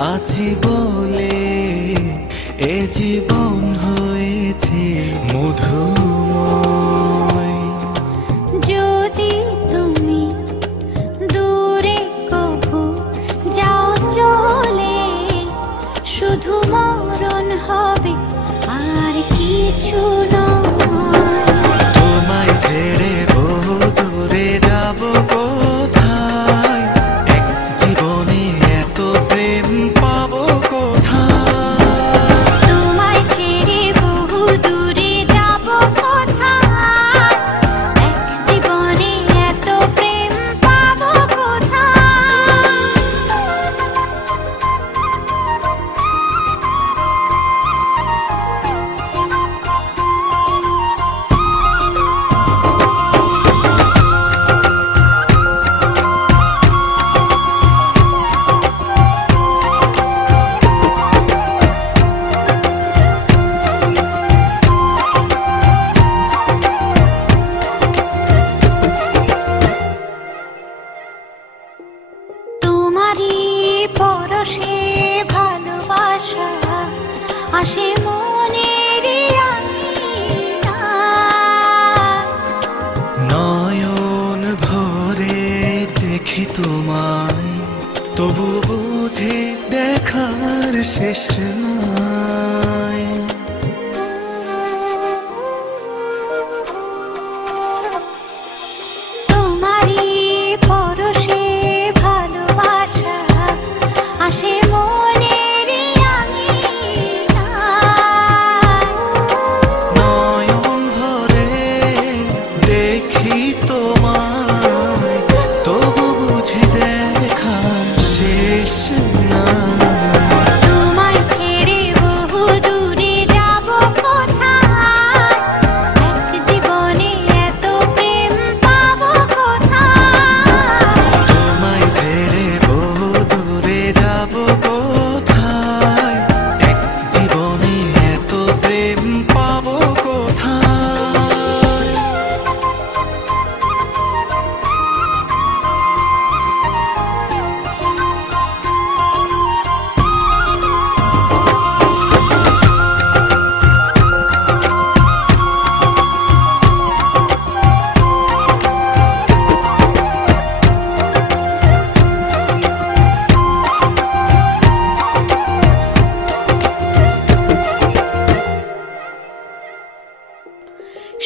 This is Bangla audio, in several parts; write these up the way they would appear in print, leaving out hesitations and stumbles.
আছি বলে এ জীবন হয়েছে মধুময়। যদি তুমি দূরে কভু যাও চলে, শুধু মরণ হবে আর কিছু নয়। তোমায় ছেড়ে বহু দূরে যাব কোথায়, এক জীবনে এত প্রেম পাবো কোথায়। তোমায় ছেড়ে বহু দূরে যাব কোথায়, এক জীবনে এত প্রেম পাবো কোথায়। তোমারই পরশে ভালোবাসা আসে মনের আঙিনায়। নয়ন ভরে দেখি তোমায়, তবু বুঝি দেখার শেষ নাই। তোমারই পরশে ভালোবাসা আসে মনের আঙিনায়। নয়ন ভরে দেখি তোমায়, তবু বুঝি দেখার শেষ নাই। তোমায় ছেড়ে বহু দূরে যাব কোথায়, এক জীবনে এত প্রেম পাবো কোথায়। তোমায় ছেড়ে বহু দূরে যাব কোথায়, এক জীবনে এত প্রেম পাবো কোথায়।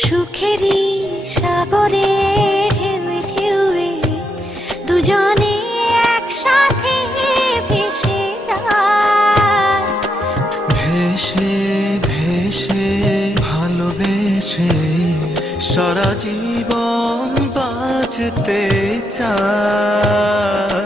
সুখেরই সাগরে ঢেউয়ে ঢেউয়ে দুজনে একসাথে ভেসে যায়। ভেসে ভেসে ভালোবেসে সারা জীবন বাঁচতে চায়।